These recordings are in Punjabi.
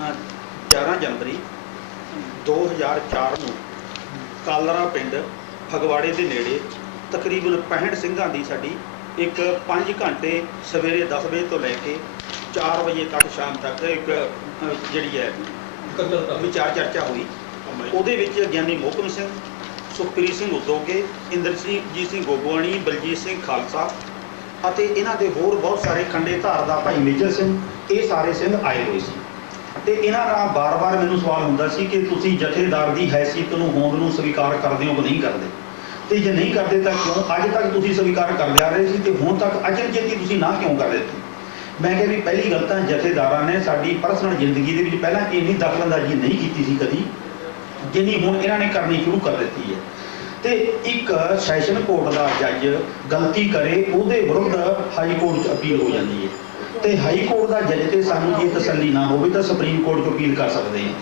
11 जनवरी 2004 ਨੂੰ ਕਾਲਰਾ ਪਿੰਡ ਫਗਵਾੜੇ ਦੇ ਨੇੜੇ ਤਕਰੀਬਨ 65 ਸਿੰਘਾਂ ਦੀ ਸਾਡੀ ਇੱਕ 5 ਘੰਟੇ ਸਵੇਰੇ 10 ਵਜੇ ਤੋਂ ਲੈ ਕੇ 4 ਵਜੇ ਤੱਕ ਸ਼ਾਮ ਤੱਕ ਇੱਕ ਜਿਹੜੀ ਹੈ ਵਿਚਾਰ ਚਰਚਾ ਹੋਈ। ਉਹਦੇ ਵਿੱਚ ਗਿਆਨੀ ਮੋਹਕਮ ਸਿੰਘ, ਸੁਖਪ੍ਰੀਤ ਸਿੰਘ ਉਦੋਕੇ, ਇੰਦਰਜੀਤ ਸਿੰਘ ਗੋਗੋਆਣੀ, ਬਲਜੀਤ ਸਿੰਘ ਖਾਲਸਾ ਅਤੇ ਇਹਨਾਂ ਦੇ ਹੋਰ ਬਹੁਤ ਸਾਰੇ ਖੰਡੇ ਧਾਰ ਦਾ ਭਾਈ ਮੇਜਰ ਸਿੰਘ, ਇਹ ਸਾਰੇ ਸਿੰਘ ਆਏ ਹੋਏ ਸੀ। ਤੇ ਇਹਨਾਂ ਦਾ ਬਾਰ-ਬਾਰ ਮੈਨੂੰ ਸਵਾਲ ਹੁੰਦਾ ਸੀ ਕਿ ਤੁਸੀਂ ਜਥੇਦਾਰ ਦੀ ਹੈਸੀਅਤ ਨੂੰ, ਹੋਂਦ ਨੂੰ ਸਵੀਕਾਰ ਕਰਦੇ ਹੋ ਕਿ ਨਹੀਂ ਕਰਦੇ, ਤੇ ਜੇ ਨਹੀਂ ਕਰਦੇ ਤਾਂ ਕਿਉਂ? ਅੱਜ ਤੱਕ ਤੁਸੀਂ ਸਵੀਕਾਰ ਕਰਦੇ ਆ ਰਹੇ ਸੀ ਤੇ ਹੁਣ ਤੱਕ ਅਚਨਚੇਤੀ ਤੁਸੀਂ ਨਾ ਕਿਉਂ ਕਰ ਦਿੱਤੀ? ਮੈਂ ਕਿਹਾ ਵੀ ਪਹਿਲੀ ਗੱਲ ਤਾਂ ਜਥੇਦਾਰਾਂ ਨੇ ਸਾਡੀ ਪਰਸਨਲ ਜ਼ਿੰਦਗੀ ਦੇ ਵਿੱਚ ਪਹਿਲਾਂ ਇੰਨੀ ਦਖਲਅੰਦਾਜ਼ੀ ਨਹੀਂ ਕੀਤੀ ਸੀ ਕਦੀ, ਜਿੰਨੀ ਹੁਣ ਇਹਨਾਂ ਨੇ ਕਰਨੀ ਸ਼ੁਰੂ ਕਰ ਦਿੱਤੀ ਹੈ। ਤੇ ਇੱਕ ਸੈਸ਼ਨ ਕੋਰਟ ਦਾ ਜੱਜ ਗਲਤੀ ਕਰੇ, ਉਹਦੇ ਵਿਰੁੱਧ ਹਾਈ ਕੋਰਟ 'ਚ ਅਪੀਲ ਹੋ ਜਾਂਦੀ ਹੈ, ਤੇ ਹਾਈ ਕੋਰਟ ਦਾ ਜੱਜ ਤੇ ਸਾਨੂੰ ਜੇ ਤਸੱਲੀ ਨਾ ਹੋਵੇ ਤਾਂ ਸੁਪਰੀਮ ਕੋਰਟ 'ਚ ਅਪੀਲ ਕਰ ਸਕਦੇ ਹਾਂ।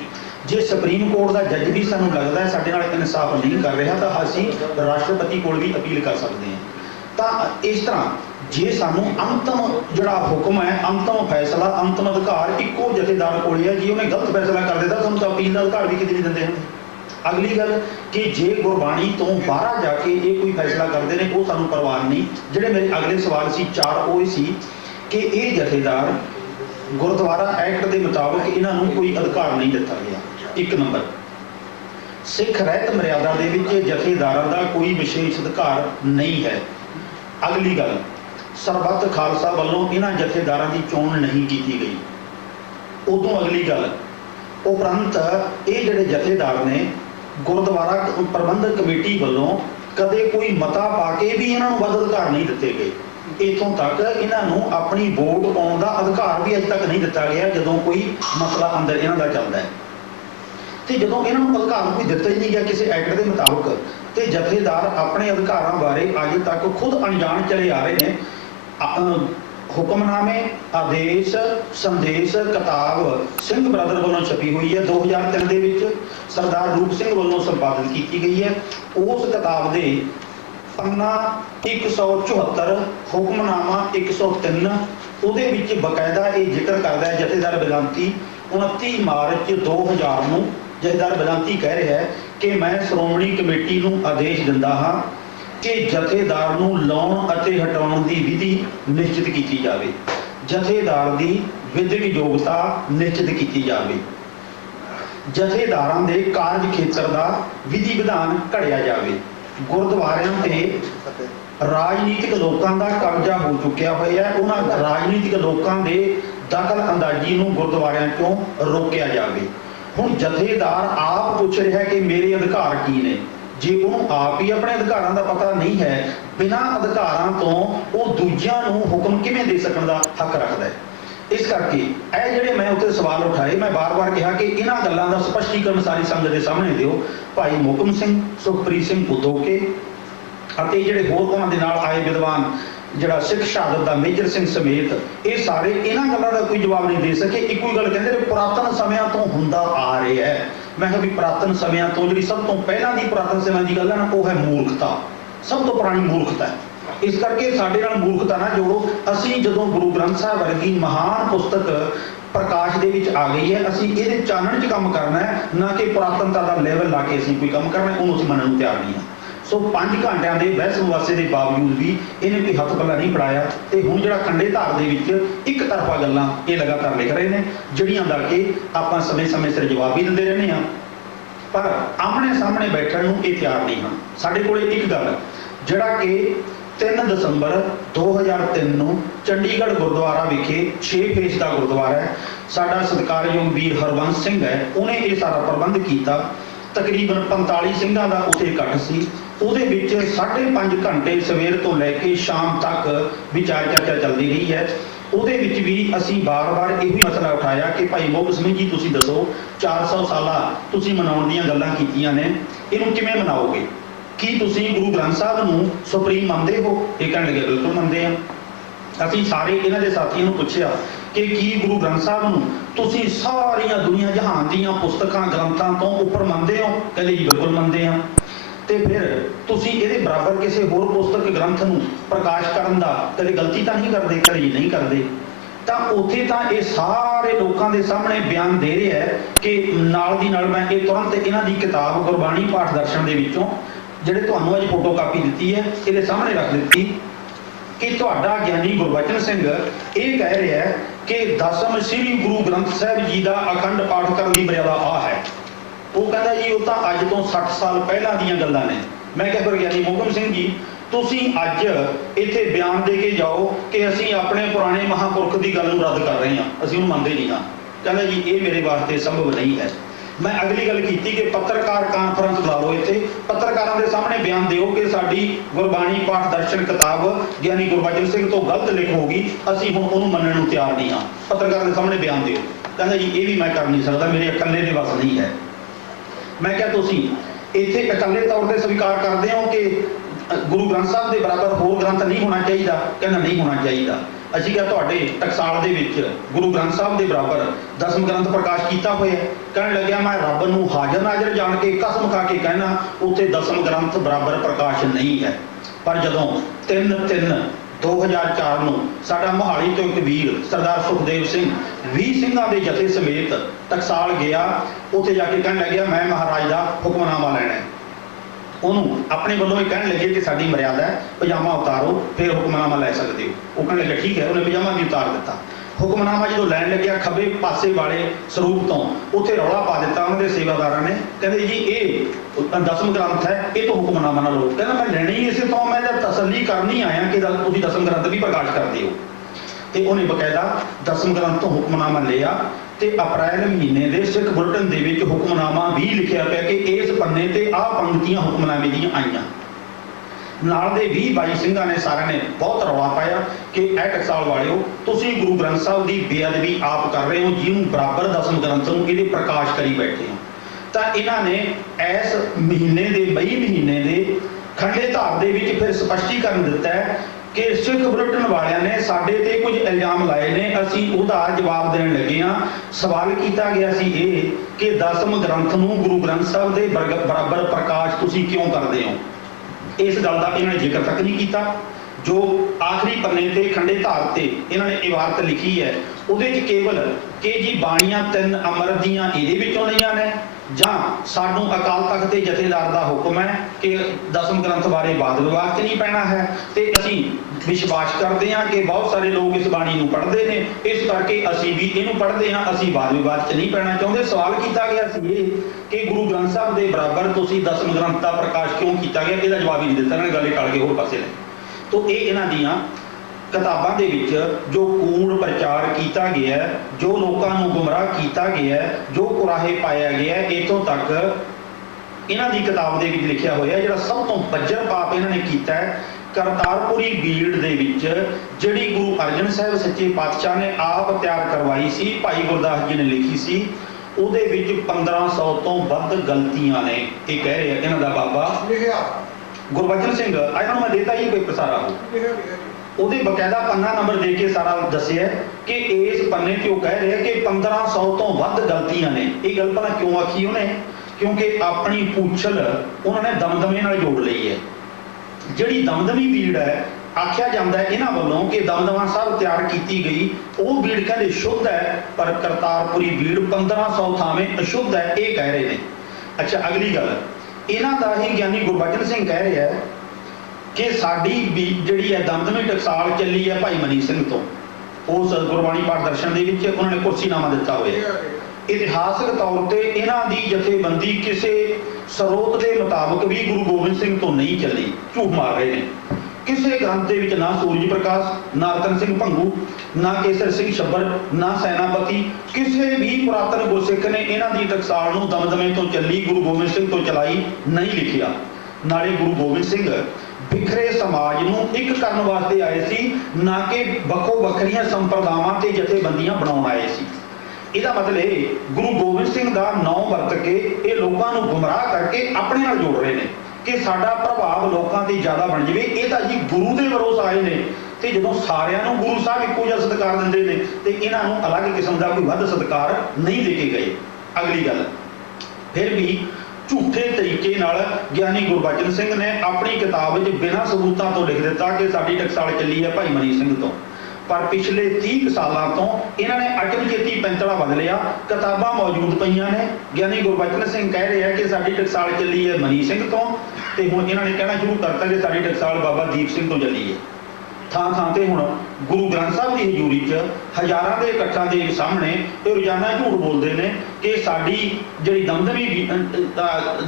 ਜੇ ਸੁਪਰੀਮ ਕੋਰਟ ਦਾ ਜੱਜ ਵੀ ਸਾਨੂੰ ਲੱਗਦਾ ਹੈ ਸਾਡੇ ਨਾਲ ਇਨਸਾਫ ਨਹੀਂ ਕਰ ਰਿਹਾ ਤਾਂ ਅਸੀਂ ਰਾਸ਼ਟਰਪਤੀ ਕੋਲ ਵੀ ਅਪੀਲ ਕਰ ਸਕਦੇ ਹਾਂ। ਤਾਂ ਇਸ ਤਰ੍ਹਾਂ ਜੇ ਸਾਨੂੰ ਅੰਤਮ ਜਿਹੜਾ ਹੁਕਮ ਹੈ, ਅੰਤਮ ਫੈਸਲਾ, ਅੰਤਮ ਅਧਿਕਾਰ ਇੱਕੋ ਜਥੇਦਾਰ ਕੋਲ ਹੈ, ਜੇ ਉਹਨੇ ਗਲਤ ਫੈਸਲਾ ਕਰ ਦਿੱਤਾ ਸਾਨੂੰ ਤਾਂ ਅਪੀਲ ਦਾ ਅਧਿਕਾਰ ਵੀ ਕਿਤੇ ਨਹੀਂ ਦਿੰਦੇ ਹਨ। ਅਗਲੀ ਗੱਲ ਕਿ ਜੇ ਗੁਰਬਾਣੀ ਤੋਂ ਬਾਹਰ ਜਾ ਕੇ ਇਹ ਕੋਈ ਫੈਸਲਾ ਕਰਦੇ ਨੇ ਉਹ ਸਾਨੂੰ ਪਰਵਾਹ ਨਹੀਂ। ਜਿਹੜੇ ਮੇਰੇ ਅਗਲੇ ਸਵਾਲ ਸੀ 4 ਉਹ ਸੀ ਕਿ ਇਹ ਜਥੇਦਾਰ ਗੁਰਦੁਆਰਾ ਐਕਟ ਦੇ ਮੁਤਾਬਕ ਇਹਨਾਂ ਨੂੰ ਕੋਈ ਅਧਿਕਾਰ ਨਹੀਂ ਦਿੱਤਾ ਗਿਆ। 1 ਨੰਬਰ, ਸਿੱਖ ਰਹਿਤ ਮਰਿਆਦਾ ਦੇ ਵਿੱਚ ਜਥੇਦਾਰਾਂ ਦਾ ਕੋਈ ਵਿਸ਼ੇਸ਼ ਅਧਿਕਾਰ ਨਹੀਂ ਹੈ। ਅਗਲੀ ਗੱਲ, ਸਰਬੱਤ ਖਾਲਸਾ ਵੱਲੋਂ ਇਹਨਾਂ ਜਥੇਦਾਰਾਂ ਦੀ ਚੋਣ ਨਹੀਂ ਕੀਤੀ ਗਈ। ਉਦੋਂ ਅਗਲੀ ਗੱਲ, ਉਪਰੰਤ ਇਹ ਜਿਹੜੇ ਜਥੇਦਾਰ ਨੇ ਗੁਰਦੁਆਰਾ ਪ੍ਰਬੰਧਕ ਕਮੇਟੀ ਵੱਲੋਂ ਕਦੇ ਕੋਈ ਮਤਾ ਪਾ ਕੇ ਵੀ ਇਹਨਾਂ ਨੂੰ ਵੱਧ ਅਧਿਕਾਰ ਨਹੀਂ ਦਿੱਤੇ ਗਏ। ਇੱਥੋਂ ਤੱਕ ਇਹਨਾਂ ਨੂੰ ਆਪਣੀ ਵੋਟ ਪਾਉਣ ਦਾ ਅਧਿਕਾਰ ਵੀ ਅਜੇ ਤੱਕ ਨਹੀਂ ਦਿੱਤਾ ਗਿਆ ਜਦੋਂ ਕੋਈ ਮਸਲਾ ਅੰਦਰ ਇਹਨਾਂ ਦਾ ਚੱਲਦਾ ਹੈ। ਤੇ ਜਦੋਂ ਇਹਨਾਂ ਨੂੰ ਅਧਿਕਾਰ ਕੋਈ ਦਿੱਤਾ ਹੀ ਨਹੀਂ ਗਿਆ ਕਿਸੇ ਐਕਟ ਦੇ ਮੁਤਾਬਕ, ਤੇ ਜਥੇਦਾਰ ਆਪਣੇ ਅਧਿਕਾਰਾਂ ਬਾਰੇ ਅੱਜ ਤੱਕ ਖੁਦ ਅਣਜਾਣ ਚਲੇ ਆ ਰਹੇ ਨੇ। ਹੁਕਮਨਾਮੇ, ਆਦੇਸ਼, ਸੰਦੇਸ਼ ਕਿਤਾਬ ਸਿੰਘ ਬ੍ਰਦਰ ਵੱਲੋਂ ਛਪੀ ਹੋਈ ਹੈ 2003 ਦੇ ਵਿੱਚ, ਸਰਦਾਰ ਰੂਪ ਸਿੰਘ ਵੱਲੋਂ ਸੰਪਾਦਿਤ ਕੀਤੀ ਗਈ ਹੈ। ਉਸ ਕਿਤਾਬ ਦੇ ਪੰਨਾ 174, ਹੁਕਮਨਾਮਾ 103, ਉਹਦੇ ਵਿੱਚ ਬਕਾਇਦਾ ਇਹ ਜ਼ਿਕਰ ਕਰਦਾ ਹੈ ਜਥੇਦਾਰ ਬੇਦਾਂਤੀ 29 ਮਾਰਚ 2000 ਨੂੰ ਜਥੇਦਾਰ ਬੇਦਾਂਤੀ ਕਹਿ ਰਿਹਾ ਹੈ ਕਿ ਮੈਂ ਸ਼੍ਰੋਮਣੀ ਕਮੇਟੀ ਨੂੰ ਆਦੇਸ਼ ਦਿੰਦਾ ਹਾਂ ਕਿ ਜਥੇਦਾਰ ਨੂੰ ਲਾਉਣ ਅਤੇ ਹਟਾਉਣ ਦੀ ਵਿਧੀ ਨਿਸ਼ਚਿਤ ਕੀਤੀ ਜਾਵੇ, ਜਥੇਦਾਰ ਦੀ ਵਿਦਿਅਕ ਯੋਗਤਾ ਨਿਸ਼ਚਿਤ ਕੀਤੀ ਜਾਵੇ, ਜਥੇਦਾਰਾਂ ਦੇ ਕਾਰਜ ਖੇਤਰ ਦਾ ਵਿਧੀ ਵਿਧਾਨ ਘੜਿਆ ਜਾਵੇ, ਗੁਰਦੁਆਰਿਆਂ ਤੇ ਰਾਜਨੀਤਿਕ ਲੋਕਾਂ ਦਾ ਕਬਜ਼ਾ ਹੋ ਚੁੱਕਿਆ ਹੋਇਆ ਹੈ, ਉਹਨਾਂ ਰਾਜਨੀਤਿਕ ਲੋਕਾਂ ਦੇ ਦਖਲ ਅੰਦਾਜ਼ੀ ਨੂੰ ਗੁਰਦੁਆਰਿਆਂ ਤੋਂ ਰੋਕਿਆ ਜਾਵੇ। ਹੁਣ ਜਥੇਦਾਰ ਆਪ ਪੁੱਛ ਰਿਹਾ ਕਿ ਮੇਰੇ ਅਧਿਕਾਰ ਕੀ ਨੇ। ਜੇ ਉਹਨੂੰ ਆਪ ਹੀ ਆਪਣੇ ਅਧਿਕਾਰਾਂ ਦਾ ਪਤਾ ਨਹੀਂ ਹੈ, ਬਿਨਾਂ ਅਧਿਕਾਰਾਂ ਤੋਂ ਉਹ ਦੂਜਿਆਂ ਨੂੰ ਹੁਕਮ ਕਿਵੇਂ ਦੇ ਸਕਣ ਦਾ ਹੱਕ ਰੱਖਦਾ ਹੈ। ਇਸ ਕਰਕੇ ਇਹ ਜਿਹੜੇ ਮੈਂ ਉੱਥੇ ਸਵਾਲ ਉਠਾਏ, ਮੈਂ ਬਾਰ-ਬਾਰ ਕਿਹਾ ਕਿ ਇਹਨਾਂ ਗੱਲਾਂ ਦਾ ਸਪਸ਼ਟੀਕਰਨ ਸਾਰੀ ਸੰਗਤ ਦੇ ਸਾਹਮਣੇ ਦਿਓ। ਭਾਈ ਮੋਹਕਮ ਸਿੰਘ, ਸੁਖਪ੍ਰੀਤ ਸਿੰਘ ਉਦੋਕੇ ਅਤੇ ਜਿਹੜੇ ਹੋਰ ਉਹਨਾਂ ਦੇ ਨਾਲ ਆਏ ਵਿਦਵਾਨ, ਜਿਹੜਾ ਸਿੱਖ ਸ਼ਹਾਦਤ ਦਾ ਮੇਜਰ ਸਿੰਘ ਸਮੇਤ, ਇਹ ਸਾਰੇ ਇਹਨਾਂ ਗੱਲਾਂ ਦਾ ਕੋਈ ਜਵਾਬ ਨਹੀਂ ਦੇ ਸਕੇ। ਇੱਕੋ ਹੀ ਗੱਲ ਕਹਿੰਦੇ ਨੇ ਪੁਰਾਤਨ ਸਮਿਆਂ ਤੋਂ ਹੁੰਦਾ ਆ ਰਿਹਾ ਹੈ। ਮੈਂ ਕਿਹਾ ਵੀ ਪੁਰਾਤਨ ਸਮਿਆਂ ਤੋਂ ਜਿਹੜੀ ਸਭ ਤੋਂ ਪਹਿਲਾਂ ਦੀ ਪੁਰਾਤਨ ਸਮਿਆਂ ਦੀ ਗੱਲ ਹੈ ਨਾ, ਉਹ ਹੈ ਮੂਰਖਤਾ, ਸਭ ਤੋਂ ਪੁਰਾਣੀ ਮੂਰਖਤਾ ਹੈ। ਇਸ ਕਰਕੇ ਸਾਡੇ ਨਾਲ ਮੂਰਖਤਾ ਨਾ ਜੋੜੋ। ਅਸੀਂ ਜਦੋਂ ਗੁਰੂ ਗ੍ਰੰਥ ਸਾਹਿਬ ਵਰਗੀ ਮਹਾਨ ਪੁਸਤਕ ਪ੍ਰਕਾਸ਼ ਦੇ ਵਿੱਚ ਆ ਗਈ ਹੈ, ਅਸੀਂ ਇਹਦੇ ਚਾਨਣ 'ਚ ਕੰਮ ਕਰਨਾ ਹੈ, ਨਾ ਕਿ ਪੁਰਾਤਨਤਾ ਦਾ ਲੈਵਲ ਲਾ ਕੇ ਅਸੀਂ ਕੋਈ ਕੰਮ ਕਰਨਾ, ਉਹਨੂੰ ਅਸੀਂ ਮੰਨਣ ਨੂੰ ਤਿਆਰ ਨਹੀਂ ਹਾਂ। ਸੋ 5 ਘੰਟਿਆਂ ਦੇ ਬਹਿਸ ਮੁਬਾਸੇ ਦੇ ਬਾਵਜੂਦ ਵੀ ਇਹਨੇ ਕੋਈ ਹੱਥ ਪੱਲਾ ਨਹੀਂ ਫੜਾਇਆ। ਤੇ ਹੁਣ ਜਿਹੜਾ ਖੰਡੇ ਧਾਰ ਦੇ ਵਿੱਚ ਇੱਕ ਤਰਫਾ ਗੱਲਾਂ ਇਹ ਲਗਾਤਾਰ ਲਿਖ ਰਹੇ ਨੇ, ਜਿਹੜੀਆਂ ਦਾ ਕਿ ਆਪਾਂ ਸਮੇਂ-ਸਮੇਂ ਸਿਰ ਜਵਾਬ ਵੀ ਦਿੰਦੇ ਰਹਿੰਦੇ ਹਾਂ, ਪਰ ਆਮਣੇ ਸਾਹਮਣੇ ਬੈਠਣ ਨੂੰ ਇਹ ਤਿਆਰ ਨਹੀਂ ਹਨ। ਸਾਡੇ ਕੋਲੇ ਇੱਕ ਗੱਲ, ਜਿਹੜਾ ਕਿ 3 ਦਸੰਬਰ 2003 ਨੂੰ ਚੰਡੀਗੜ੍ਹ ਗੁਰਦੁਆਰਾ ਵਿਖੇ 6 ਫੇਸ ਦਾ ਗੁਰਦੁਆਰਾ ਹੈ, ਸਾਡਾ ਸਤਿਕਾਰਯੋਗ ਵੀਰ ਹਰਵੰਸ ਸਿੰਘ ਹੈ, ਉਹਨੇ ਇਹ ਸਾਰਾ ਪ੍ਰਬੰਧ ਕੀਤਾ। ਤਕਰੀਬਨ 45 ਸਿੰਘਾਂ ਦਾ ਉੱਥੇ ਇਕੱਠ ਸੀ। ਉਹਦੇ ਵਿੱਚ 5.5 ਘੰਟੇ ਸਵੇਰ ਤੋਂ ਲੈ ਕੇ ਸ਼ਾਮ ਤੱਕ ਵਿਚਾਰ ਚਰਚਾ ਚੱਲਦੀ ਰਹੀ ਹੈ। ਉਹਦੇ ਵਿੱਚ ਵੀ ਅਸੀਂ ਬਾਰ-ਬਾਰ ਇਹੀ ਮਸਲਾ ਉਠਾਇਆ ਕਿ ਭਾਈ ਮੋਹਕਮ ਸਿੰਘ ਜੀ, ਤੁਸੀਂ ਦੱਸੋ 400 ਸਾਲਾ ਤੁਸੀਂ ਮਨਾਉਣ ਦੀਆਂ ਗੱਲਾਂ ਕੀਤੀਆਂ ਨੇ, ਇਹਨੂੰ ਕਿਵੇਂ ਮਨਾਓਗੇ? ਕੀ ਤੁਸੀਂ ਗੁਰੂ ਗ੍ਰੰਥ ਸਾਹਿਬ ਨੂੰ ਸੁਪਰੀਮ ਮੰਨਦੇ ਹੋ? ਇਹ ਕਹਿਣ ਲੱਗੇ ਬਿਲਕੁਲ ਮੰਨਦੇ ਆ। ਅਸੀਂ ਸਾਰੇ ਇਹਨਾਂ ਦੇ ਸਾਥੀਆਂ ਨੂੰ ਪੁੱਛਿਆ ਕਿ ਕੀ ਗੁਰੂ ਗ੍ਰੰਥ ਸਾਹਿਬ ਨੂੰ ਤੁਸੀਂ ਸਾਰੀਆਂ ਦੁਨੀਆ ਜਹਾਨ ਦੀਆਂ ਪੁਸਤਕਾਂ ਗ੍ਰੰਥਾਂ ਤੋਂ ਉੱਪਰ ਮੰਨਦੇ ਹੋ? ਕਹਿੰਦੇ ਜੀ ਬਿਲਕੁਲ ਮੰਨਦੇ ਆ। ਤੇ ਫਿਰ ਤੁਸੀਂ ਇਹਦੇ ਬਰਾਬਰ ਕਿਸੇ ਹੋਰ ਪੁਸਤਕ ਗ੍ਰੰਥ ਨੂੰ ਪ੍ਰਕਾਸ਼ ਕਰਨ ਦਾ ਕਦੇ ਗਲਤੀ ਤਾਂ ਨਹੀਂ ਕਰਦੇ? ਕਹਿੰਦੇ ਜੀ ਨਹੀਂ ਕਰਦੇ। ਤਾਂ ਉੱਥੇ ਤਾਂ ਇਹ ਸਾਰੇ ਲੋਕਾਂ ਦੇ ਸਾਹਮਣੇ ਬਿਆਨ ਦੇ ਰਿਹਾ ਹੈ ਕਿ ਨਾਲ ਦੀ ਨਾਲ ਮੈਂ ਇਹ ਤੁਰੰਤ ਇਹਨਾਂ ਦੀ ਕਿਤਾਬ ਗੁਰਬਾਣੀ ਪਾਠ ਦਰਸ਼ਨ ਦੇ ਵਿੱਚੋਂ ਜਿਹੜੇ ਤੁਹਾਨੂੰ ਅੱਜ ਫੋਟੋ ਕਾਪੀ ਦਿੱਤੀ ਹੈ ਇਹਦੇ ਸਾਹਮਣੇ ਰੱਖ ਦਿੱਤੀ ਕਿ ਤੁਹਾਡਾ ਗਿਆਨੀ ਗੁਰਬਚਨ ਸਿੰਘ ਇਹ ਕਹਿ ਰਿਹਾ ਹੈ ਕਿ ਦਸਮ ਸ੍ਰੀ ਗੁਰੂ ਗ੍ਰੰਥ ਸਾਹਿਬ ਜੀ ਦਾ ਅਖੰਡ ਪਾਠ ਕਰਨ ਦੀ ਮਰਿਆਦਾ ਆ ਹੈ। ਉਹ ਕਹਿੰਦਾ ਜੀ ਉਹ ਤਾਂ ਅੱਜ ਤੋਂ 60 ਸਾਲ ਪਹਿਲਾਂ ਦੀਆਂ ਗੱਲਾਂ ਨੇ। ਮੈਂ ਕਿਹਾ ਫਿਰ ਗਿਆਨੀ ਮੋਹਕਮ ਸਿੰਘ ਜੀ ਤੁਸੀਂ ਅੱਜ ਇੱਥੇ ਬਿਆਨ ਦੇ ਕੇ ਜਾਓ ਕਿ ਅਸੀਂ ਆਪਣੇ ਪੁਰਾਣੇ ਮਹਾਂਪੁਰਖ ਦੀ ਗੱਲ ਨੂੰ ਰੱਦ ਕਰ ਰਹੇ ਹਾਂ, ਅਸੀਂ ਉਹਨੂੰ ਮੰਨਦੇ ਨਹੀਂ ਹਾਂ। ਕਹਿੰਦਾ ਜੀ ਇਹ ਮੇਰੇ ਵਾਸਤੇ ਸੰਭਵ ਨਹੀਂ ਹੈ। ਮੈਂ ਅਗਲੀ ਗੱਲ ਕੀਤੀ ਕਿ ਪੱਤਰਕਾਰ ਕਾਨਫਰੰਸ ਲਾ ਲਓ, ਇੱਥੇ ਪੱਤਰਕਾਰਾਂ ਦੇ ਸਾਹਮਣੇ ਬਿਆਨ ਦਿਓ ਕਿ ਸਾਡੀ ਗੁਰਬਾਣੀ ਪਾਠ ਦਰਸ਼ਨ ਕਿਤਾਬ ਗਿਆਨੀ ਗੁਰਬਚਨ ਸਿੰਘ ਤੋਂ ਗਲਤ ਲਿਖ ਹੋ ਗਈ, ਅਸੀਂ ਹੁਣ ਉਹਨੂੰ ਮੰਨਣ ਨੂੰ ਤਿਆਰ ਨਹੀਂ ਹਾਂ। ਪੱਤਰਕਾਰਾਂ ਦੇ ਸਾਹਮਣੇ ਬਿਆਨ ਦਿਓ। ਕਹਿੰਦਾ ਜੀ ਇਹ ਵੀ ਮੈਂ ਕਰ ਨਹੀਂ ਸਕਦਾ, ਮੇਰੇ ਇਕੱਲੇ ਦੇ ਵੱਸ ਨਹੀਂ ਹੈ। ਮੈਂ ਕਿਹਾ ਤੁਸੀਂ ਇੱਥੇ ਇਕੱਲੇ ਤੌਰ ਤੇ ਸਵੀਕਾਰ ਕਰਦੇ ਹੋ ਕਿ ਗੁਰੂ ਗ੍ਰੰਥ ਸਾਹਿਬ ਦੇ ਬਰਾਬਰ ਹੋਰ ਗ੍ਰੰਥ ਨਹੀਂ ਹੋਣਾ ਚਾਹੀਦਾ? ਕਹਿੰਦਾ ਨਹੀਂ ਹੋਣਾ ਚਾਹੀਦਾ। ਅਸੀਂ ਕਿਹਾ ਤੁਹਾਡੇ ਟਕਸਾਲ ਦੇ ਵਿੱਚ ਗੁਰੂ ਗ੍ਰੰਥ ਸਾਹਿਬ ਦੇ ਬਰਾਬਰ ਦਸਮ ਗ੍ਰੰਥ ਪ੍ਰਕਾਸ਼ ਕੀਤਾ ਹੋਇਆ? ਕਹਿਣ ਲੱਗਿਆ ਮੈਂ ਰੱਬ ਨੂੰ ਹਾਜ਼ਰ ਨਾਜ਼ਰ ਜਾਣ ਕੇ ਕਸਮ ਖਾ ਕੇ ਕਹਿਣਾ ਉੱਥੇ ਦਸਮ ਗ੍ਰੰਥ ਬਰਾਬਰ ਪ੍ਰਕਾਸ਼ ਨਹੀਂ ਹੈ। ਪਰ ਜਦੋਂ 3/3/2004 ਨੂੰ ਸਾਡਾ ਮੋਹਾਲੀ ਤੋਂ ਇੱਕ ਵੀਰ ਸਰਦਾਰ ਸੁਖਦੇਵ ਸਿੰਘ 20 ਸਿੰਘਾਂ ਦੇ ਜਥੇ ਸਮੇਤ ਟਕਸਾਲ ਗਿਆ, ਉੱਥੇ ਜਾ ਕੇ ਕਹਿਣ ਲੱਗਿਆ ਮੈਂ ਮਹਾਰਾਜ ਦਾ ਹੁਕਮਨਾਮਾ ਲੈਣਾ ਹੈ। ਉਹਨੂੰ ਆਪਣੇ ਵੱਲੋਂ ਇਹ ਕਹਿਣ ਲੱਗੇ ਕਿ ਸਾਡੀ ਮਰਿਆਦਾ ਹੈ, ਪਜਾਮਾ ਉਤਾਰੋ ਫਿਰ ਹੁਕਮਨਾਮਾ ਲੈ ਸਕਦੇ ਹੋ। ਉਹ ਕਹਿਣ ਲੱਗਾ ਠੀਕ ਹੈ, ਉਹਨੇ ਪਜਾਮਾ ਵੀ ਉਤਾਰ ਦਿੱਤਾ। ਹੁਕਮਨਾਮਾ ਜਦੋਂ ਲੈਣ ਲੱਗਿਆ ਖੱਬੇ ਪਾਸੇ ਵਾਲੇ ਸਰੂਪ ਤੋਂ ਉੱਥੇ ਰੌਲਾ ਪਾ ਦਿੱਤਾ ਉਹਨਾਂ ਦੇ ਸੇਵਾਦਾਰਾਂ ਨੇ। ਕਹਿੰਦੇ ਜੀ ਇਹ ਦਸਮ ਗ੍ਰੰਥ ਹੈ, ਇਹ ਤੋਂ ਹੁਕਮਨਾਮਾ ਨਾ ਲਓ। ਕਹਿੰਦਾ ਮੈਂ ਲੈਣੀ ਇਸੇ ਤੋਂ, ਮੈਂ ਤਾਂ ਤਸੱਲੀ ਕਰਨੀ ਆਇਆ ਕਿ ਤੁਸੀਂ ਦਸਮ ਗ੍ਰੰਥ ਵੀ ਪ੍ਰਕਾਸ਼ ਕਰਦੇ ਹੋ। ਤੇ ਉਹਨੇ ਬਕਾਇਦਾ ਦਸਮ ਗ੍ਰੰਥ ਤੋਂ ਹੁਕਮਨਾਮਾ ਲਿਆ ਤੇ ਅਪ੍ਰੈਲ ਮਹੀਨੇ ਦੇ ਸਿੱਖ ਬੁਲੇਟਿਨ ਦੇ ਵਿੱਚ ਹੁਕਮਨਾਮਾ ਵੀ ਲਿਖਿਆ ਪਿਆ ਕਿ ਇਸ ਪੰਨੇ ਤੇ ਆਹ ਪੰਕਤੀਆਂ ਹੁਕਮਨਾਮੇ ਦੀਆਂ ਆਈਆਂ। ਨਾਲ ਦੇ 20-22 ਸਿੰਘਾਂ ਨੇ ਸਾਰਿਆਂ ਨੇ ਬਹੁਤ ਰੌਲਾ ਪਾਇਆ ਕਿ ਇਹ ਟਕਸਾਲ ਵਾਲਿਓ ਤੁਸੀਂ ਗੁਰੂ ਗ੍ਰੰਥ ਸਾਹਿਬ ਦੀ ਬੇਅਦਬੀ ਆਪ ਕਰ ਰਹੇ ਹੋ, ਜਿਹਨੂੰ ਬਰਾਬਰ ਦਸਮ ਗ੍ਰੰਥ ਨੂੰ ਇਹਦੇ ਪ੍ਰਕਾਸ਼ ਕਰੀ ਬੈਠੇ ਹੋ। ਤਾਂ ਇਹਨਾਂ ਨੇ ਇਸ ਮਹੀਨੇ ਦੇ ਮਈ ਮਹੀਨੇ ਦੇ ਖੰਡੇ ਧਾਰ ਦੇ ਵਿੱਚ ਫਿਰ ਸਪਸ਼ਟੀਕਰਨ ਦਿੱਤਾ ਹੈ ਕਿ ਸਿੱਖ ਬੁਲੇਟਿਨ ਵਾਲਿਆਂ ਨੇ ਸਾਡੇ ਤੇ ਕੁਝ ਇਲਜ਼ਾਮ ਲਾਏ ਨੇ, ਅਸੀਂ ਉਹਦਾ ਜਵਾਬ ਦੇਣ ਲੱਗੇ ਹਾਂ। ਸਵਾਲ ਕੀਤਾ ਗਿਆ ਸੀ ਇਹ ਕਿ ਦਸਮ ਗ੍ਰੰਥ ਨੂੰ ਗੁਰੂ ਗ੍ਰੰਥ ਸਾਹਿਬ ਦੇ ਬਰਾਬਰ ਪ੍ਰਕਾਸ਼ ਤੁਸੀਂ ਕਿਉਂ ਕਰਦੇ ਹੋ? ਇਸ ਗੱਲ ਦਾ ਇਹਨਾਂ ਨੇ ਜ਼ਿਕਰ ਤੱਕ ਨਹੀਂ ਕੀਤਾ। ਜੋ ਆਖਰੀ ਪੰਨੇ ਤੇ ਖੰਡੇ ਧਾਰ ਤੇ ਇਹਨਾਂ ਨੇ ਇਬਾਰਤ ਲਿਖੀ ਹੈ ਉਹਦੇ 'ਚ ਕੇਵਲ ਕਿ ਜੀ ਬਾਣੀਆਂ 3 ਅਮਰ ਦੀਆਂ ਇਹਦੇ ਵਿੱਚੋਂ ਲਈਆਂ ਨੇ, ਜਾਂ ਸਾਨੂੰ ਅਕਾਲ ਤਖਤ ਦੇ ਜਥੇਦਾਰ ਦਾ ਹੁਕਮ ਹੈ ਕਿ ਦਸਮ ਗ੍ਰੰਥ ਬਾਰੇ ਵਾਦ ਵਿਵਾਦ 'ਚ ਨਹੀਂ ਪੈਣਾ ਹੈ, ਤੇ ਅਸੀਂ ਵਿਸ਼ਵਾਸ ਕਰਦੇ ਹਾਂ ਕਿ ਬਹੁਤ ਸਾਰੇ ਲੋਕ ਇਸ ਬਾਣੀ ਨੂੰ ਪੜ੍ਹਦੇ ਨੇ, ਇਸ ਕਰਕੇ ਅਸੀਂ ਵੀ ਇਹਨੂੰ ਪੜ੍ਹਦੇ ਹਾਂ, ਅਸੀਂ ਵਾਦ ਵਿਵਾਦ 'ਚ ਨਹੀਂ ਪੈਣਾ ਚਾਹੁੰਦੇ। ਸਵਾਲ ਕੀਤਾ ਗਿਆ ਸੀ ਇਹ ਕਿ ਗੁਰੂ ਗ੍ਰੰਥ ਸਾਹਿਬ ਦੇ ਬਰਾਬਰ ਤੁਸੀਂ ਦਸਮ ਗ੍ਰੰਥ ਦਾ ਪ੍ਰਕਾਸ਼ ਕਿਉਂ ਕੀਤਾ ਗਿਆ? ਇਹਦਾ ਜਵਾਬ ਹੀ ਨਹੀਂ ਦਿੱਤਾ, ਇਹਨਾਂ ਨੇ ਗੱਲ ਟਾਲ ਕੇ ਹੋਰ ਪਾਸੇ ਲੈ। ਤੋ ਇਹ ਇਹਨਾਂ ਦੀਆਂ ਕਿਤਾਬਾਂ ਦੇ ਵਿੱਚ ਜੋ ਕੂੜ ਪ੍ਰਚਾਰ ਕੀਤਾ ਗਿਆ, ਜੋ ਲੋਕਾਂ ਨੂੰ ਗੁੰਮਰਾਹ ਕੀਤਾ ਗਿਆ, ਜੋ ਕੁਰਾਹੇ ਪਾਇਆ ਗਿਆ, ਇੱਥੋਂ ਤੱਕ ਇਹਨਾਂ ਦੀ ਕਿਤਾਬ ਦੇ ਵਿੱਚ ਲਿਖਿਆ ਹੋਇਆ ਜਿਹੜਾ ਸਭ ਤੋਂ ਬੱਜਰ ਪਾਪ ਇਹਨਾਂ ਨੇ ਕੀਤਾ ਹੈ, ਕਰਤਾਰਪੁਰੀ ਬੀੜ ਦੇ ਵਿੱਚ ਜਿਹੜੀ ਗੁਰੂ ਅਰਜਨ ਸਾਹਿਬ ਸੱਚੇ ਪਾਤਸ਼ਾਹ ਨੇ ਆਪ ਤਿਆਰ ਕਰਵਾਈ ਸੀ, ਭਾਈ ਗੁਰਦਾਸ ਜੀ ਨੇ ਲਿਖੀ ਸੀ, ਉਹਦੇ ਵਿੱਚ 1500 ਤੋਂ ਵੱਧ ਗਲਤੀਆਂ ਨੇ। ਇਹ ਕਹਿ ਰਿਹਾ ਇਹਨਾਂ ਦਾ ਬਾਬਾ ਗੁਰਬਚਨ ਸਿੰਘ, ਇਹਨਾਂ ਨੂੰ ਮੈਂ ਦੇਤਾ ਹੀ ਕੋਈ ਪ੍ਰਸਾਰਾ ਹੋ, ਉਹਦੇ ਬਕਾਇਦਾ ਪੰਨਾ ਨੰਬਰ ਦੇ ਕੇ ਸਾਰਾ ਦੱਸਿਆ ਕਿ ਇਸ ਪੰਨੇ ਤੇ ਉਹ ਕਹਿ ਰਿਹਾ ਕਿ 1500 ਤੋਂ ਵੱਧ ਗਲਤੀਆਂ ਨੇ। ਇਹ ਗੱਲ ਭਲਾ ਕਿਉਂ ਆਖੀ ਉਹਨੇ? ਕਿਉਂਕਿ ਆਪਣੀ ਪੂਛਲ ਉਹਨਾਂ ਨੇ ਦਮਦਮੇ ਨਾਲ ਜੋੜ ਲਈ ਹੈ। ਜਿਹੜੀ ਦਮਦਮੀ ਬੀੜ ਹੈ, ਆਖਿਆ ਜਾਂਦਾ ਹੈ ਇਹਨਾਂ ਵੱਲੋਂ ਕਿ ਦਮਦਮਾ ਸਾਹਿਬ ਤਿਆਰ ਕੀਤੀ ਗਈ ਉਹ ਬੀੜ ਕਹਿੰਦੇ ਸ਼ੁੱਧ ਹੈ, ਪਰ ਕਰਤਾਰਪੁਰੀ ਬੀੜ 1500 ਥਾਵੇਂ ਅਸ਼ੁੱਧ ਹੈ, ਇਹ ਕਹਿ ਰਹੇ ਨੇ। ਅੱਛਾ, ਅਗਲੀ ਗੱਲ ਇਹਨਾਂ ਦਾ ਹੀ ਗਿਆਨੀ ਗੁਰਬਚਨ ਸਿੰਘ ਕਹਿ ਰਿਹਾ ਹੈ ਕਿ ਸਾਡੀ ਜਿਹੜੀ ਹੈ ਦਮਦਮੀ ਟਕਸਾਲ ਚੱਲੀ ਹੈ ਭਾਈ ਮਨੀ ਸਿੰਘ ਤੋਂ। ਉਸ ਗੁਰਬਾਣੀ ਪਾਠ ਦਰਸ਼ਨ ਦੇ ਵਿੱਚ ਉਹਨਾਂ ਨੇ ਕੁਰਸੀਨਾਮਾ ਦਿੱਤਾ ਹੋਇਆ। ਇਤਿਹਾਸਕ ਤੌਰ ਤੇ ਇਹਨਾਂ ਦੀ ਜਥੇਬੰਦੀ ਕਿਸੇ ਸਰੋਤ ਦੇ ਮੁਤਾਬਕ ਵੀ ਗੁਰੂ ਗੋਬਿੰਦ ਸਿੰਘ ਤੋਂ ਨਹੀਂ ਚੱਲੀ, ਝੂਠ ਮਾਰ ਰਹੇ ਨੇ। ਕਿਸੇ ਗ੍ਰੰਥ ਦੇ ਵਿੱਚ ਨਾ ਸੂਰਜ ਪ੍ਰਕਾਸ਼, ਨਾ ਰਤਨ ਸਿੰਘ ਭੰਗੂ, ਨਾ ਕੇਸਰ ਸਿੰਘ ਛੱਬਰ, ਨਾ ਸੈਨਾਪਤੀ, ਕਿਸੇ ਵੀ ਪੁਰਾਤਨ ਗੁਰਸਿੱਖ ਨੇ ਇਹਨਾਂ ਦੀ ਟਕਸਾਲ ਨੂੰ ਦਮਦਮੇ ਤੋਂ ਚੱਲੀ ਗੁਰੂ ਗੋਬਿੰਦ ਸਿੰਘ ਤੋਂ ਚਲਾਈ ਨਹੀਂ ਲਿਖਿਆ। ਨਾਲੇ ਗੁਰੂ ਗੋਬਿੰਦ ਸਿੰਘ ਬਿਖਰੇ ਸਮਾਜ ਨੂੰ ਇੱਕ ਕਰਨ ਵਾਸਤੇ ਆਏ ਸੀ, ਨਾ ਕਿ ਵੱਖੋ ਵੱਖਰੀਆਂ ਸੰਪਰਦਾਵਾਂ ਤੇ ਜਥੇਬੰਦੀਆਂ ਬਣਾਉਣ ਆਏ ਸੀ। ਇਹਦਾ ਮਤਲਬ ਇਹ ਗੁਰੂ ਗੋਬਿੰਦ ਸਿੰਘ ਦਾ ਨਾਮ ਵਰਤ ਕੇ ਇਹ ਲੋਕਾਂ ਨੂੰ ਗੁੰਮਰਾਹ ਕਰਕੇ ਆਪਣੇ ਨਾਲ ਜੋੜ ਰਹੇ ਨੇ ਕਿ ਸਾਡਾ ਪ੍ਰਭਾਵ ਲੋਕਾਂ ਤੇ ਜ਼ਿਆਦਾ ਬਣ ਜਾਵੇ। ਇਹ ਤਾਂ ਜੀ ਗੁਰੂ ਦੇ ਵਿਰੋਧ ਆਏ ਨੇ, ਤੇ ਜਦੋਂ ਸਾਰਿਆਂ ਨੂੰ ਗੁਰੂ ਸਾਹਿਬ ਇੱਕੋ ਜਿਹਾ ਸਤਿਕਾਰ ਦਿੰਦੇ ਨੇ ਤੇ ਇਹਨਾਂ ਨੂੰ ਅਲੱਗ ਕਿਸਮ ਦਾ ਕੋਈ ਵੱਧ ਸਤਿਕਾਰ ਨਹੀਂ ਦੇ ਕੇ ਗਏ। ਅਗਲੀ ਗੱਲ, ਫਿਰ ਵੀ ਝੂਠੇ ਤਰੀਕੇ ਨਾਲ ਗਿਆਨੀ ਗੁਰਬਚਨ ਸਿੰਘ ਨੇ ਆਪਣੀ ਕਿਤਾਬ ਵਿੱਚ ਬਿਨਾਂ ਸਬੂਤਾਂ ਤੋਂ ਲਿਖ ਦਿੱਤਾ ਕਿ ਸਾਡੀ ਟਕਸਾਲ ਚੱਲੀ ਹੈ ਭਾਈ ਮਨੀ ਸਿੰਘ ਤੋਂ। पर पिछले 30 सालों तो इन्होंने अटल-चेती पैंतड़ा बदलिया, किताबां मौजूद पईयां ने। ज्ञानी गुरबचन सिंह कह रहे हैं कि साडी टकसाल चली है मनी सिंह तो, ते हुण इन्होंने कहना शुरू करता कि साडी टकसाल बाबा दीप सिंह तो चली है। ਥਾਂ ਥਾਂ ਤੇ ਹੁਣ ਗੁਰੂ ਗ੍ਰੰਥ ਸਾਹਿਬ ਦੀ ਹਜ਼ੂਰੀ 'ਚ ਹਜ਼ਾਰਾਂ ਦੇ ਇਕੱਠਾਂ ਦੇ ਸਾਹਮਣੇ ਇਹ ਰੋਜ਼ਾਨਾ ਝੂਠ ਬੋਲਦੇ ਨੇ ਕਿ ਸਾਡੀ ਜਿਹੜੀ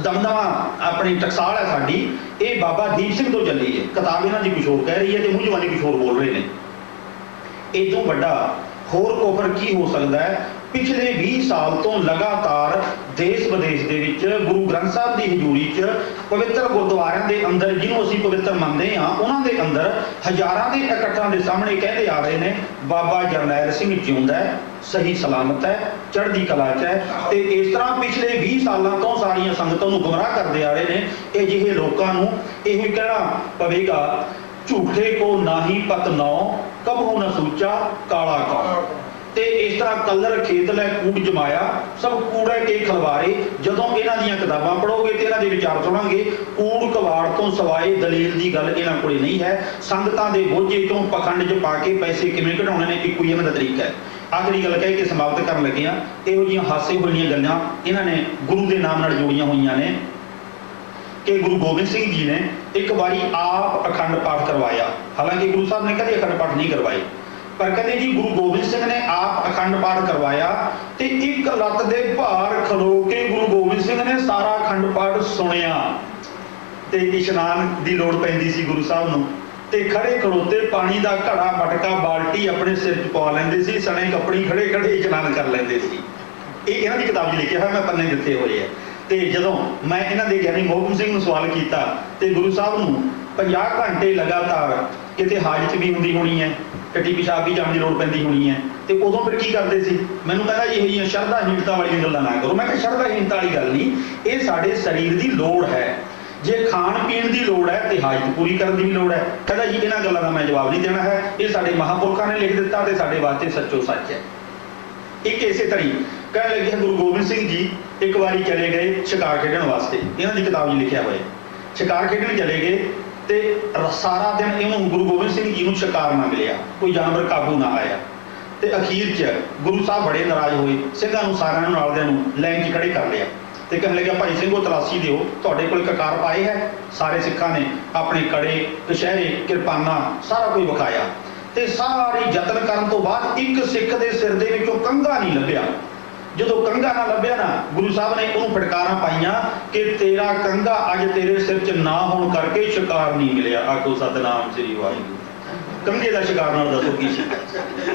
ਦਮਦਮਾ ਆਪਣੀ ਟਕਸਾਲ ਹੈ ਸਾਡੀ, ਇਹ ਬਾਬਾ ਦੀਪ ਸਿੰਘ ਤੋਂ ਚੱਲੀ ਹੈ। ਕਿਤਾਬ ਇਹਨਾਂ ਦੀ ਕੁਛ ਹੋਰ ਕਹਿ ਰਹੀ ਹੈ ਤੇ ਮੂੰਹ ਜ਼ਬਾਨੀ ਕੁਛ ਹੋਰ ਬੋਲ ਰਹੇ ਨੇ। ਇਹ ਤੋਂ ਵੱਡਾ ਹੋਰ ਕੁਫਰ ਕੀ ਹੋ ਸਕਦਾ ਹੈ? पिछले 20 साल तो लगातार देश विदेश ਦੇ ਵਿੱਚ ਗੁਰੂ ਗ੍ਰੰਥ ਸਾਹਿਬ ਦੀ ਹਜ਼ੂਰੀ 'ਚ ਪਵਿੱਤਰ ਗੁਰਦੁਆਰਿਆਂ ਦੇ ਅੰਦਰ, ਜਿਹਨੂੰ ਅਸੀਂ ਪਵਿੱਤਰ ਮੰਨਦੇ ਹਾਂ, ਉਹਨਾਂ ਦੇ ਅੰਦਰ ਹਜ਼ਾਰਾਂ ਦੇ ਇਕੱਠਾਂ ਦੇ ਸਾਹਮਣੇ ਕਹਿੰਦੇ ਆ ਰਹੇ ਨੇ ਬਾਬਾ ਜਰਨੈਲ ਸਿੰਘ ਜਿਉਂਦਾ ਹੈ, ਸਹੀ ਸਲਾਮਤ ਹੈ, ਚੜ੍ਹਦੀ ਕਲਾ 'ਚ ਹੈ। ਤੇ ਇਸ ਤਰ੍ਹਾਂ ਪਿਛਲੇ 20 ਸਾਲਾਂ ਤੋਂ ਸਾਰੀਆਂ ਸੰਗਤਾਂ ਨੂੰ ਗੁੰਮਰਾਹ ਕਰਦੇ ਆ ਰਹੇ ਨੇ। ਇਹ ਜਿਹੇ ਲੋਕਾਂ ਨੂੰ ਇਹੋ ਹੀ ਕਹਿਣਾ ਪਵੇਗਾ, ਝੂਠੇ ਕੋ ਨਾਹੀ ਪਤ ਨੌ, ਕਬਹੂ ਨਾ ਸੂਚਾ ਕਾਲਾ ਕੌ। ਤੇ ਇਸ ਤਰ੍ਹਾਂ ਕਲਰ ਖੇਤ ਲੈ ਕੂੜ ਜਮਾਇਆ, ਸਭ ਕੂੜਾ ਕੇ ਖਲਵਾਰੇ। ਜਦੋਂ ਇਹਨਾਂ ਦੀਆਂ ਕਿਤਾਬਾਂ ਪੜ੍ਹੋਗੇ ਤੇ ਇਹਨਾਂ ਦੇ ਵਿਚਾਰ ਸੁਣਾਂਗੇ, ਕੂੜ ਕਵਾੜ ਤੋਂ ਸਵਾਏ ਦਲੀਲ ਦੀ ਗੱਲ ਇਹਨਾਂ ਕੋਲੇ ਨਹੀਂ ਹੈ। ਸੰਗਤਾਂ ਦੇ ਬੋਝੇ ਤੋਂ ਪਖੰਡ 'ਚ ਪਾ ਕੇ ਪੈਸੇ ਕਿਵੇਂ ਕਢਾਉਣੇ ਨੇ, ਇੱਕੋ ਹੀ ਇਹਨਾਂ ਦਾ ਤਰੀਕਾ ਹੈ। ਆਖਰੀ ਗੱਲ ਕਹਿ ਕੇ ਸਮਾਪਤ ਕਰਨ ਲੱਗੇ ਹਾਂ। ਇਹੋ ਜਿਹੀਆਂ ਹਾਸੇ ਹੋਈਆਂ ਗੱਲਾਂ ਇਹਨਾਂ ਨੇ ਗੁਰੂ ਦੇ ਨਾਮ ਨਾਲ ਜੋੜੀਆਂ ਹੋਈਆਂ ਨੇ ਕਿ ਗੁਰੂ ਗੋਬਿੰਦ ਸਿੰਘ ਜੀ ਨੇ ਇੱਕ ਵਾਰੀ ਆਪ ਅਖੰਡ ਪਾਠ ਕਰਵਾਇਆ। ਹਾਲਾਂਕਿ ਗੁਰੂ ਸਾਹਿਬ ਨੇ ਕਦੇ ਅਖੰਡ ਪਾਠ ਨਹੀਂ ਕਰਵਾਏ, पर कहते जी गुरु गोबिंद सिंह ने आप अखंड पाठ करवाया ते एक लत दे भार खलो के गुरु गोबिंद सिंह ने सारा अखंड पाठ सुनिया ते इशनान दी लोड़ पैंदी सी गुरु साहब नूं ते खड़े खड़ोते पानी दा घड़ा मटका बाल्टी अपने सिर च पा लैंदे सी, सने कपड़ी खड़े खड़े इशनान कर लैंदे सी। ये इन्हां दी किताब 'ਚ लिखिया है, मैं पन्ने दित्ते होए है। ते जदों मैं इन्हां दे ज्ञानी मोहकम सिंह नूं सवाल कीता ते गुरु साहब नूं 50 घंटे लगातार किते हाजत भी हुंदी होनी है, टट्टी पिशाब भी जाण दी लोड़ पैंदी होनी है, ते उदों फिर की करदे सी? मैनूं कहंदा इहो जिहियां शरधाहीनता वालीआं गल्लां ना करो। मैं कहा शरधाहीनता वाली गल नहीं, ये साडे शरीर दी लोड़ है। जे खाण पीण दी लोड़ है ते हाजत पूरी करन दी भी लोड़ है। कहंदा जी इन्हां गल्लां दा मैं जवाब नहीं देना है, ये साडे महापुरखां ने लिख दित्ता ते साडे वास्ते सच्चो सच है। एक इसे तरी कहण लगे गुरु गोबिंद सिंह जी एक बारी चले गए शिकार खेडण वास्ते। इन्हां दी किताब 'ਚ लिखिया होया शिकार खेडण चले गए ते सारा दिन इन्हों गुरु गोबिंद सिंह जी नूं शिकार ना मिलिया, कोई जानवर काबू ना आया। ते अखीर च गुरु साहब बड़े नाराज होए, सिंघां नूं सारिआं नूं नालदिआं नूं लाइन 'ਚ खड़े कर लिया ते कहण लगे भाई सिंघो तलाशी दिओ, तुहाडे कोल ककार पाए है? सारे सिखां ने अपने कड़े कशहरे किरपाना सारा कुछ विखाया ते सारी यतन करन तो बाद एक सिख दे सिर दे विचों कंघा नहीं लभ्या। ਜਦੋਂ ਕੰਘਾ ਨਾ ਲੱਭਿਆ ਨਾ, ਗੁਰੂ ਸਾਹਿਬ ਨੇ ਉਹਨੂੰ ਫਟਕਾਰਾਂ ਪਾਈਆਂ ਕਿ ਤੇਰਾ ਕੰਘਾ ਅੱਜ ਤੇਰੇ ਸਿਰ 'ਚ ਨਾ ਹੋਣ ਕਰਕੇ ਸ਼ਿਕਾਰ ਨਹੀਂ ਮਿਲਿਆ। ਆਖੋ ਸਤਨਾਮ ਸ੍ਰੀ ਵਾਹਿਗੁਰੂ। ਕੰਘੇ ਦਾ ਸ਼ਿਕਾਰ ਨਾਲ ਦੱਸੋ ਕੀ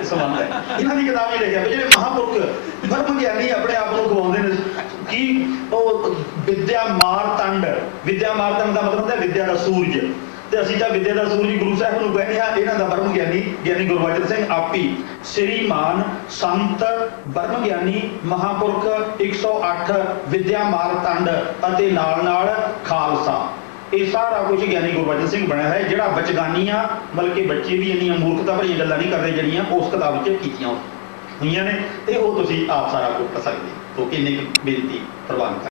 ਸੰਬੰਧ ਹੈ? ਇਹਨਾਂ ਦੀ ਕਿਤਾਬ 'ਚ ਲਿਖਿਆ ਵੀ ਜਿਹੜੇ ਮਹਾਂਪੁਰਖ ਬ੍ਰਹਮ ਗਿਆਨੀ ਆਪਣੇ ਆਪ ਨੂੰ ਖਵਾਉਂਦੇ ਨੇ ਕਿ ਉਹ ਵਿਦਿਆ ਮਾਰਤੰਡ, ਵਿਦਿਆ ਮਾਰਤੰਡ ਦਾ ਮਤਲਬ ਹੁੰਦਾ ਵਿਦਿਆ ਦਾ ਸੂਰਜ, ਤੇ ਅਸੀਂ ਤਾਂ ਵਿਦਿਆ ਦਾ ਸੂਰਜ ਗੁਰੂ ਸਾਹਿਬ ਨੂੰ ਕਹਿੰਦੇ ਹਾਂ। ਇਹਨਾਂ ਦਾ ਬ੍ਰਹਮ ਗਿਆਨੀ ਗਿਆਨੀ ਗੁਰਬਚਨ ਸਿੰਘ ਆਪੀ ਸ਼੍ਰੀਮਾਨ ਸੰਤ ਬ੍ਰਹਮ ਗਿਆਨੀ ਮਹਾਂਪੁਰਖ 108 ਵਿਦਿਆ ਮਾਰਤੰਡ ਅਤੇ ਨਾਲ ਨਾਲ ਖਾਲਸਾ, ਇਹ ਸਾਰਾ ਕੁਝ ਗਿਆਨੀ ਗੁਰਬਚਨ ਸਿੰਘ ਬਣਿਆ ਹੈ। ਜਿਹੜਾ ਬਚਗਾਨੀਆਂ ਮਤਲਬ ਕਿ ਬੱਚੇ ਵੀ ਇੰਨੀਆਂ ਮੂਰਖਤਾ ਭਰੀਆਂ ਗੱਲਾਂ ਨਹੀਂ ਕਰਦੇ ਜਿਹੜੀਆਂ ਉਸ ਕਿਤਾਬ 'ਚ ਕੀਤੀਆਂ ਹੋਈਆਂ ਨੇ, ਤੇ ਉਹ ਤੁਸੀਂ ਆਪ ਸਾਰਾ ਕੁਝ ਕਰ ਸਕਦੇ ਹੋ। ਕਿੰਨੀ ਬੇਨਤੀ ਪ੍ਰਵਾਨ ਕਰ